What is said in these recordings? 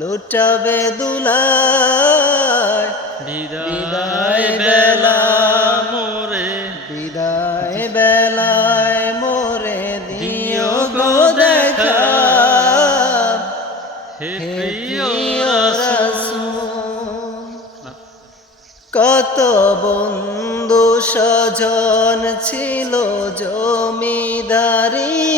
লুটাবে দুলায় বিদায় বেলা মোরে। বিদায় বেলায় মোরে দিও গো দেখা। হে প্রিয়। কত বন্ধু স্বজন ছিল জমিদারি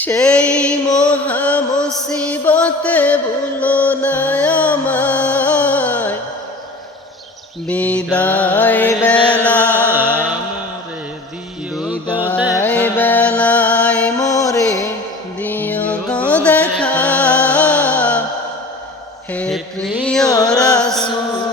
সেই মহামসিবতে ভুলো না আমায়। বিদায় বেলা, বিদায় বেলায় মোরে দিও গো দেখা। হে প্রিয় রাসূল